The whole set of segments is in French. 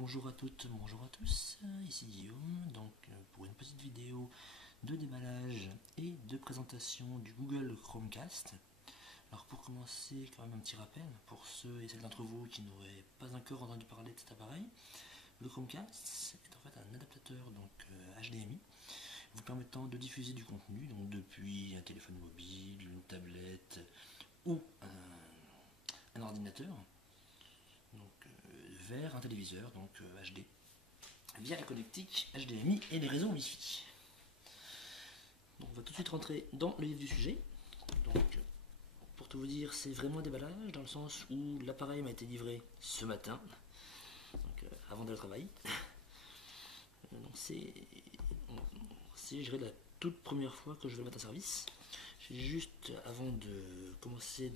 Bonjour à toutes, bonjour à tous, ici Guillaume, donc pour une petite vidéo de déballage et de présentation du Google Chromecast. Alors pour commencer, quand même un petit rappel pour ceux et celles d'entre vous qui n'auraient pas encore entendu parler de cet appareil. Le Chromecast est en fait un adaptateur HDMI vous permettant de diffuser du contenu donc depuis un téléphone mobile, une tablette ou un ordinateur vers un téléviseur HD via la connectique HDMI et les réseaux Wi-Fi. Donc, on va tout de suite rentrer dans le vif du sujet. Donc, pour tout vous dire, c'est vraiment un déballage dans le sens où l'appareil m'a été livré ce matin, avant d'aller au travail. Donc c'est la toute première fois que je vais le mettre en service. J'ai juste, avant de commencer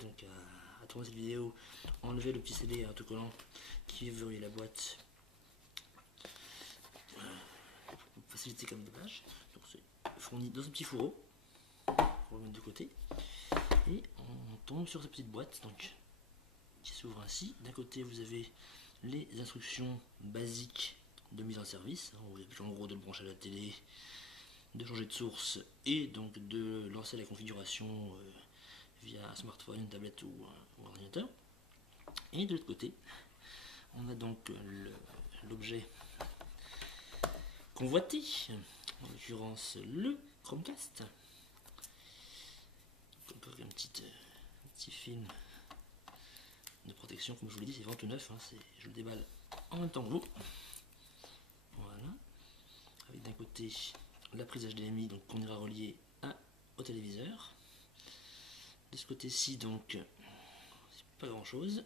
à tourner cette vidéo, enlevé le petit CD autocollant qui verrouille la boîte pour faciliter comme déballage. Donc c'est fourni dans un petit fourreau pour le mettre de côté, et on tombe sur cette petite boîte qui s'ouvre ainsi. D'un côté vous avez les instructions basiques de mise en service, en gros de le brancher à la télé, de changer de source et donc de lancer la configuration via un smartphone, une tablette ou un ordinateur. Et de l'autre côté, on a donc l'objet convoité, en l'occurrence le Chromecast. Encore un petit film de protection, comme je vous l'ai dit, c'est vraiment tout neuf, je le déballe en même temps que vous. Voilà, avec d'un côté la prise HDMI qu'on ira relier au téléviseur. De ce côté-ci, donc, c'est pas grand chose.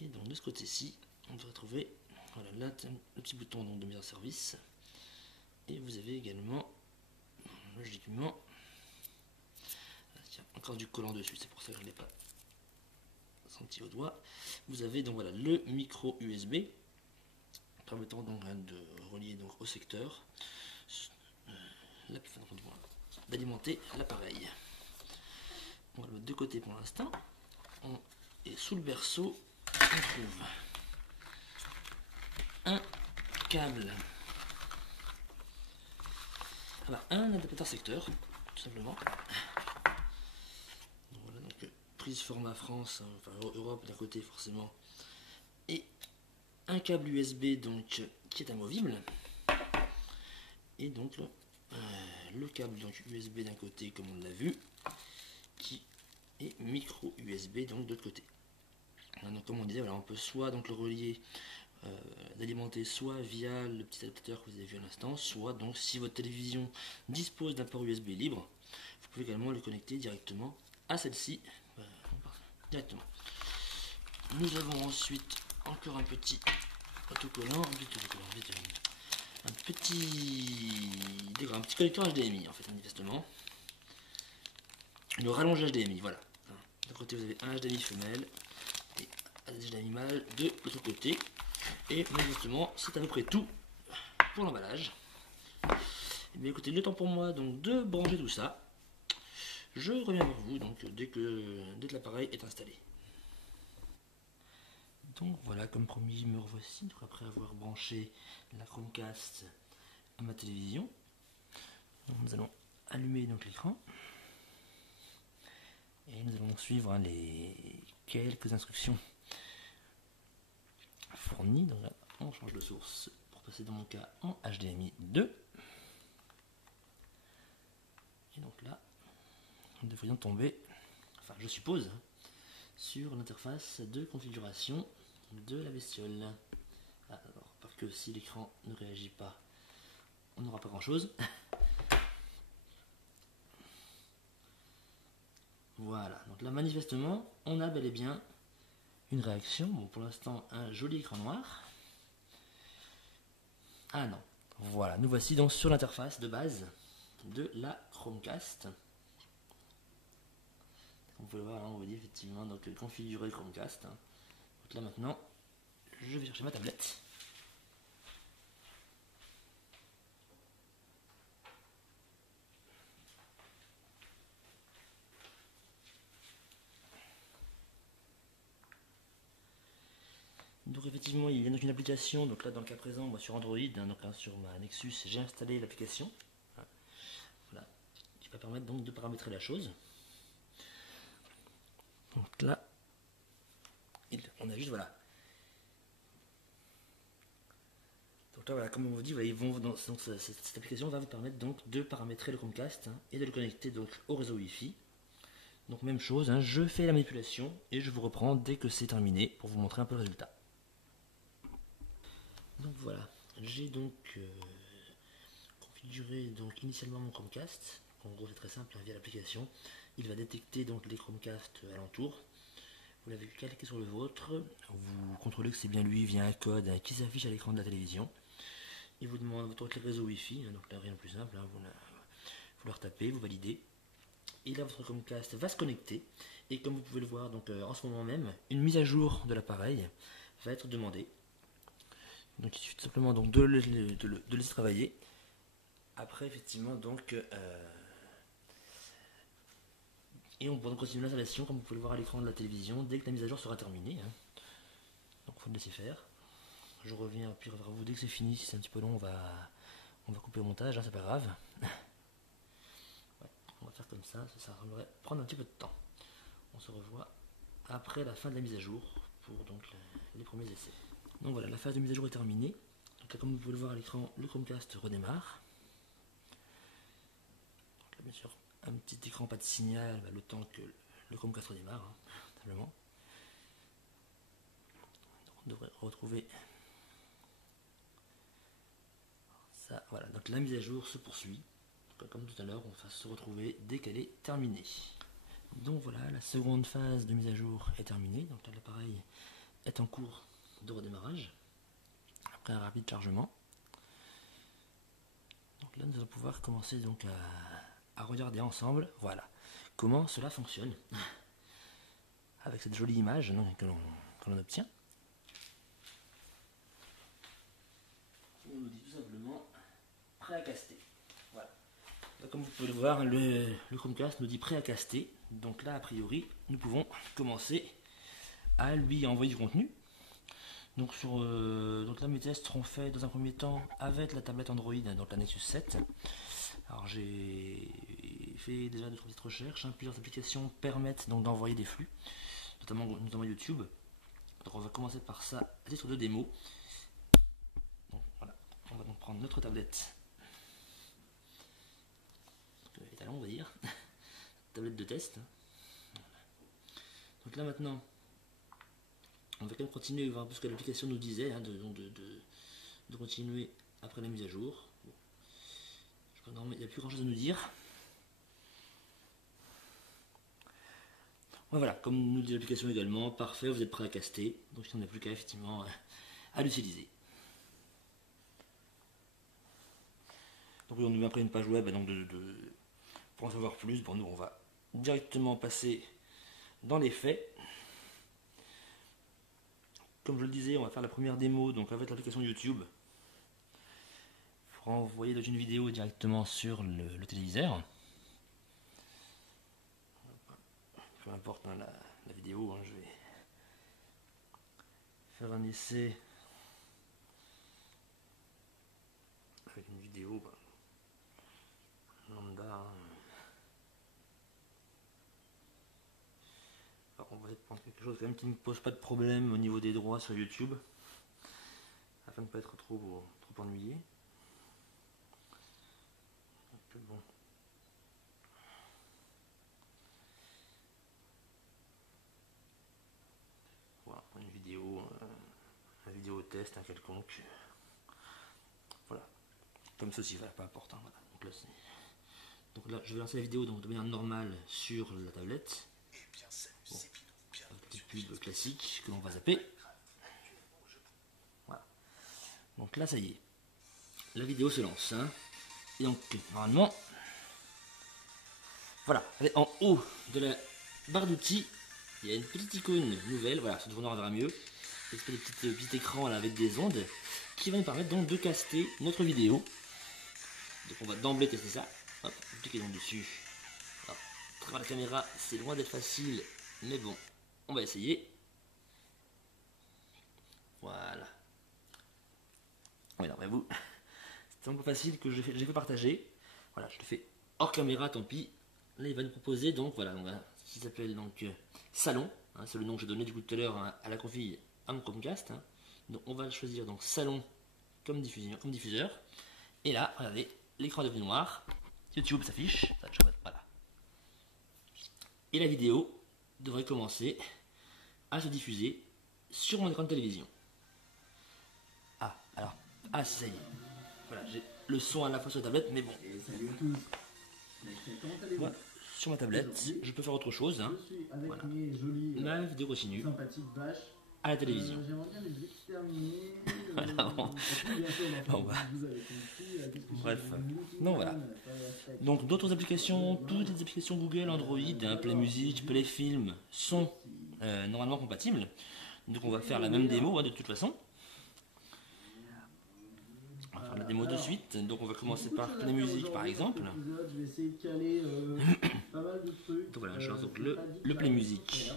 Et donc de ce côté-ci, on devrait trouver là, le petit bouton de mise en service. Et vous avez également, logiquement, encore du collant dessus, c'est pour ça que je ne l'ai pas senti au doigt. Vous avez donc le micro USB permettant de relier au secteur, d'alimenter l'appareil. On va le mettre de côté pour l'instant. Et sous le berceau, on trouve un câble, un adaptateur secteur, tout simplement. Voilà, donc prise format France, Europe d'un côté forcément, et un câble USB qui est amovible, et donc le câble USB d'un côté comme on l'a vu, qui est micro USB de l'autre côté. Donc, comme on disait, on peut soit le relier, d'alimenter soit via le petit adaptateur que vous avez vu à l'instant, soit si votre télévision dispose d'un port USB libre, vous pouvez également le connecter directement à celle-ci. Directement. Nous avons ensuite encore un petit autocollant, un petit connecteur HDMI en fait, manifestement. Le rallonge HDMI, voilà. D'un côté vous avez un HDMI femelle et un HDMI mâle de l'autre côté. Et manifestement c'est à peu près tout pour l'emballage. Et bien écoutez, le temps pour moi de brancher tout ça. Je reviens vers vous dès que l'appareil est installé. Donc voilà, comme promis, me revoici après avoir branché la Chromecast à ma télévision. Donc, nous allons allumer l'écran et nous allons suivre les quelques instructions fournies. Donc là, on change de source pour passer dans mon cas en HDMI 2. Et donc là, nous devrions tomber, je suppose, sur l'interface de configuration de la bestiole. Alors, parce que si l'écran ne réagit pas, on n'aura pas grand chose. Voilà, donc là manifestement, on a bel et bien une réaction. Bon, pour l'instant, un joli écran noir. Ah non, voilà, nous voici donc sur l'interface de base de la Chromecast. Vous pouvez le voir, on vous dit effectivement configurer Chromecast. Donc là maintenant, je vais chercher ma tablette. Donc effectivement il y a donc une application, donc là dans le cas présent moi sur Android, hein, donc hein, sur ma Nexus j'ai installé l'application, voilà, qui va permettre donc de paramétrer la chose. Donc là on a juste voilà. Donc là voilà, comme on vous dit, voilà, ils vont donc cette application va vous permettre donc de paramétrer le Chromecast, hein, et de le connecter donc au réseau Wi-Fi. Donc même chose, hein, je fais la manipulation et je vous reprends dès que c'est terminé pour vous montrer un peu le résultat. Donc voilà, j'ai donc configuré donc initialement mon Chromecast. En gros c'est très simple, hein, via l'application. Il va détecter donc les Chromecasts alentour. Vous l'avez calqué sur le vôtre. Vous contrôlez que c'est bien lui via un code, hein, qui s'affiche à l'écran de la télévision. Il vous demande votre clé réseau Wi-Fi, hein, donc là rien de plus simple, hein, vous le retapez, vous validez. Et là votre Chromecast va se connecter. Et comme vous pouvez le voir donc en ce moment même, une mise à jour de l'appareil va être demandée. Donc il suffit tout simplement donc de le laisser travailler. Après effectivement donc et on pourra continuer l'installation comme vous pouvez le voir à l'écran de la télévision dès que la mise à jour sera terminée, hein. Donc il faut le laisser faire. Je reviens puis vers vous dès que c'est fini. Si c'est un petit peu long on va couper au montage, hein, c'est pas grave. Ouais, on va faire comme ça va prendre un petit peu de temps. On se revoit après la fin de la mise à jour pour donc les premiers essais. Donc voilà, la phase de mise à jour est terminée. Donc là, comme vous pouvez le voir à l'écran, le Chromecast redémarre. Donc là, bien sûr, un petit écran, pas de signal, le temps que le Chromecast redémarre, hein, simplement. Donc on devrait retrouver ça. Voilà, donc la mise à jour se poursuit. Donc, comme tout à l'heure, on va se retrouver dès qu'elle est terminée. Donc voilà, la seconde phase de mise à jour est terminée. Donc là, l'appareil est en cours de redémarrage après un rapide chargement. Donc là nous allons pouvoir commencer donc à regarder ensemble, voilà, comment cela fonctionne avec cette jolie image que l'on obtient. On nous dit tout simplement prêt à caster. Voilà. Donc, comme vous pouvez le voir, le Chromecast nous dit prêt à caster. Donc là a priori nous pouvons commencer à lui envoyer du contenu. Donc, donc là mes tests seront faits dans un premier temps avec la tablette Android, donc la Nexus 7. Alors j'ai fait déjà de petites recherches, hein. Plusieurs applications permettent donc d'envoyer des flux, notamment YouTube. Donc on va commencer par ça à titre de démo. Donc voilà, on va donc prendre notre tablette, étalon on va dire, tablette de test. Donc là maintenant, on va quand même continuer, voir ce que l'application nous disait, hein, de continuer après la mise à jour. Bon. Je crois qu'il n'y a plus grand chose à nous dire. Voilà, comme nous dit l'application également, parfait, vous êtes prêt à caster. Donc il n'y en a plus qu'à effectivement à l'utiliser. Donc on nous met après une page web, donc pour en savoir plus, bon, nous on va directement passer dans les faits. Comme je le disais, on va faire la première démo donc avec l'application YouTube. Il faudra envoyer une vidéo directement sur le téléviseur. Peu importe, hein, la vidéo, hein, je vais faire un essai avec une vidéo lambda. Alors on va essayer de prendre quelque chose quand même qui ne pose pas de problème au niveau des droits sur YouTube, afin de ne pas être trop ennuyé. Donc, bon. Voilà, une vidéo test, un quelconque. Voilà, comme ceci, voilà, peu importe. Hein, voilà. Donc là, je vais lancer la vidéo donc, de manière normale sur la tablette. Bon, petite pub classique que l'on va zapper. Voilà. Donc là, ça y est, la vidéo se lance. Hein. Et donc, normalement, voilà, en haut de la barre d'outils, il y a une petite icône nouvelle. Voilà, ça devrait en verra mieux. Une petit écran là, avec des ondes qui va nous permettre donc de caster notre vidéo. Donc on va d'emblée tester ça. Hop, cliquez donc dessus. Alors, à travers la caméra, c'est loin d'être facile, mais bon, on va essayer. Voilà, vous, c'est un peu facile que j'ai fait partager. Voilà, je le fais hors caméra, tant pis. Là, il va nous proposer donc voilà, ce qui s'appelle donc Salon. Hein, c'est le nom que j'ai donné du coup tout à l'heure à la config à mon Chromecast. Hein. Donc on va choisir donc Salon comme diffuseur. Et là, regardez, l'écran est devenu noir. YouTube s'affiche. Voilà. Et la vidéo devrait commencer à se diffuser sur mon écran de télévision. Ça y est. Voilà, j'ai le son à la fois sur la tablette, mais bon. Salut à tous. Voilà, sur ma tablette, je peux faire autre chose. Hein. Voilà. Ma vidéo continue à la télévision. Voilà, bref. Donc voilà. Donc d'autres applications, toutes les applications Google, Android, hein, Play Music, Play Film sont normalement compatibles. Donc on va faire la même démo hein, de toute façon. On va faire la démo de suite. Donc on va commencer par Play Music par exemple. Donc voilà, je lance donc le Play Music.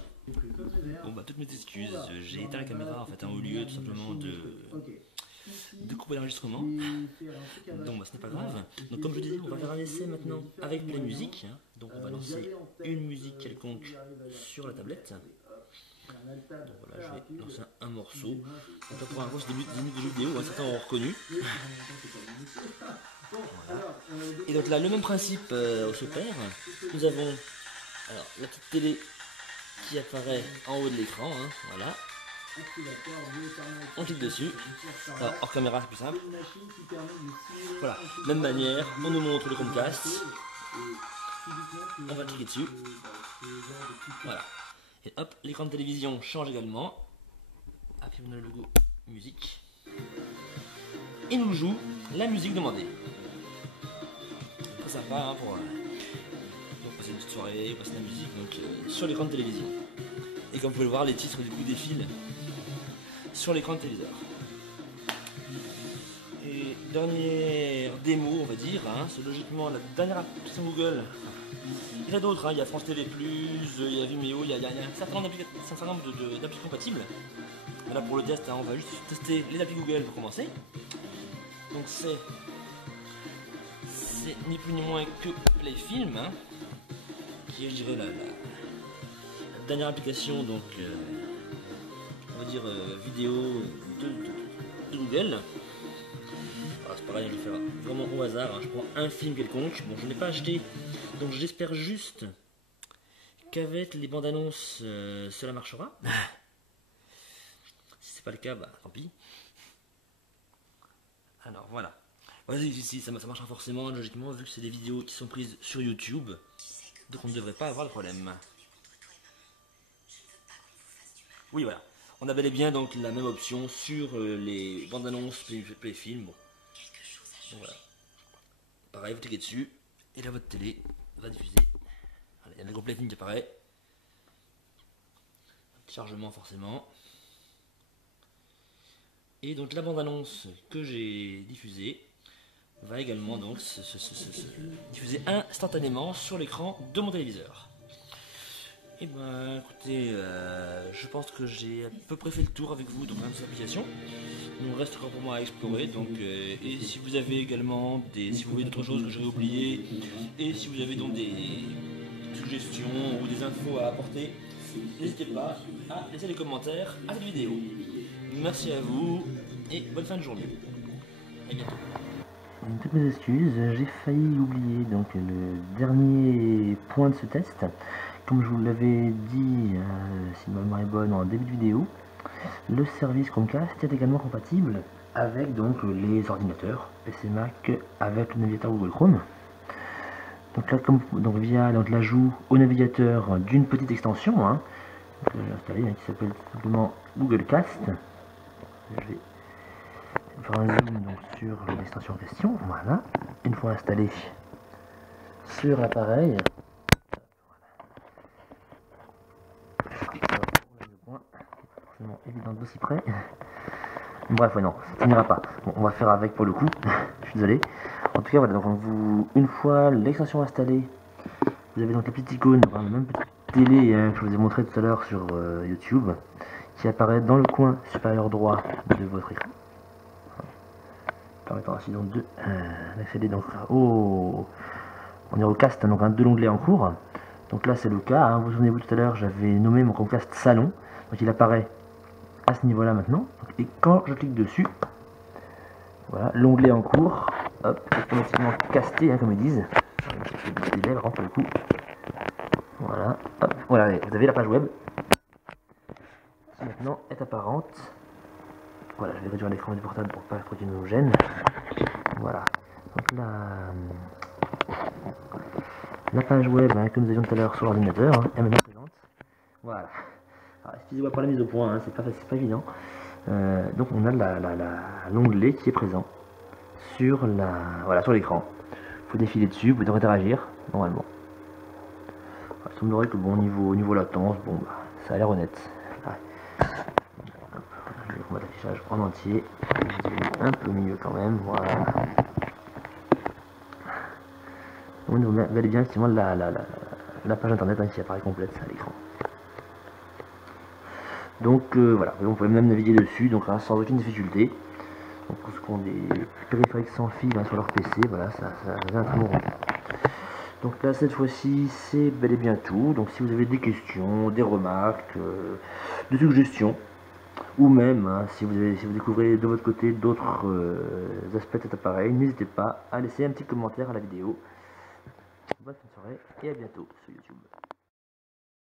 Bon bah toutes mes excuses, j'ai éteint la caméra en fait hein, au lieu tout simplement de couper l'enregistrement. Donc bah, ce n'est pas grave. Donc comme je disais, on va faire un essai maintenant avec Play Music. Hein. Donc on va lancer une musique quelconque sur la tablette. Donc voilà, je vais lancer un morceau. Donc là, pour un coup, c'est des minutes de jeu vidéo, hein, certains ont reconnu. Voilà. Et donc là, le même principe s'opère. Nous avons alors, la petite télé qui apparaît en haut de l'écran. Hein, voilà. On clique dessus. Alors, hors caméra, c'est plus simple. Voilà, même manière, on nous montre le Chromecast. On va cliquer dessus. Voilà. Et hop, l'écran de télévision change également. Hop, on a le logo musique. Et nous joue la musique demandée. Très sympa hein, pour passer une petite soirée, passer de la musique donc, sur l'écran de télévision. Et comme vous pouvez le voir, les titres du coup défilent sur l'écran de téléviseur. Et dernière démo, on va dire, hein, c'est logiquement la dernière application Google. Il y en a d'autres, hein. Il y a France TV+, il y a Vimeo, il y a un certain nombre d'applications compatibles. Mais là pour le test, hein, on va juste tester les applis Google pour commencer. Donc c'est ni plus ni moins que les films, hein, qui est je dirais la dernière application donc on va dire vidéo de Google. Voilà, c'est pareil, je vais faire vraiment au hasard, hein. Je prends un film quelconque, bon je n'ai pas acheté. Donc j'espère juste qu'avec les bandes annonces cela marchera. Si c'est pas le cas, bah tant pis. Alors voilà. Si ça marchera forcément logiquement vu que c'est des vidéos qui sont prises sur YouTube. Donc on ne devrait pas avoir de problème. Oui voilà. On a bel et bien donc la même option sur les bandes annonces Play Film. Bon. Donc voilà. Pareil, vous cliquez dessus et là votre télé va diffuser. Il y a le gros platine qui apparaît. Chargement forcément. Et donc la bande annonce que j'ai diffusée va également donc se diffuser instantanément sur l'écran de mon téléviseur. Et ben écoutez, je pense que j'ai à peu près fait le tour avec vous dans cette application. Il nous reste encore pour moi à explorer. Donc, et si vous avez également si vous voyez d'autres choses que j'aurais oubliées, et si vous avez donc des suggestions ou des infos à apporter, n'hésitez pas à laisser des commentaires à cette vidéo. Merci à vous et bonne fin de journée. À bientôt. Toutes mes excuses, j'ai failli oublier donc le dernier point de ce test. Comme je vous l'avais dit, si ma mémoire est bonne, en début de vidéo, le service Chromecast est également compatible avec donc les ordinateurs PC Mac avec le navigateur Google Chrome. Donc là, via l'ajout au navigateur d'une petite extension, hein, que j'ai installée, hein, qui s'appelle tout simplement Google Cast. Je vais faire un zoom donc, sur l'extension en question. Voilà. Une fois installé sur l'appareil. Forcément évident d'aussi près. Bref, ouais, non, ça n'ira pas. Bon, on va faire avec pour le coup. Je suis désolé. En tout cas, voilà, donc une fois l'extension installée, vous avez donc la petite icône, la même petite télé hein, que je vous ai montré tout à l'heure sur YouTube, qui apparaît dans le coin supérieur droit de votre écran. permettant ainsi donc d'accéder donc au... On est au cast, donc de l'onglet en cours. Donc là c'est le cas, hein. Vous souvenez-vous tout à l'heure j'avais nommé mon Chromecast salon, donc il apparaît à ce niveau là maintenant, et quand je clique dessus, voilà, l'onglet en cours, hop, automatiquement casté, hein, comme ils disent, des lèvres, hein, pour le coup, voilà, hop, voilà, vous avez la page web, qui maintenant est apparente, voilà, je vais réduire l'écran du portable pour pas trop qu'il nous gêne, voilà, donc la page web, hein, que nous avions tout à l'heure sur l'ordinateur, hein, est maintenant présente, voilà. Excusez-moi pour la mise au point, hein, c'est pas évident. Donc on a l'onglet qui est présent sur sur l'écran. Il faut défiler dessus, vous pouvez interagir normalement. Il semblerait que bon niveau latence, bon bah, ça a l'air honnête. Ouais. Je vais remettre l'affichage en entier. Un peu mieux quand même, voilà. On voit bel et bien effectivement la page internet, hein, qui apparaît complète à l'écran. Donc voilà, on peut même naviguer dessus, donc hein, sans aucune difficulté. Donc pour ceux qui ont des périphériques sans fil, hein, sur leur PC, voilà, ça vient un très bon rendu. Donc là cette fois-ci c'est bel et bien tout. Donc si vous avez des questions, des remarques, des suggestions, ou même hein, si vous découvrez de votre côté d'autres aspects de cet appareil, n'hésitez pas à laisser un petit commentaire à la vidéo. Bonne soirée et à bientôt sur YouTube.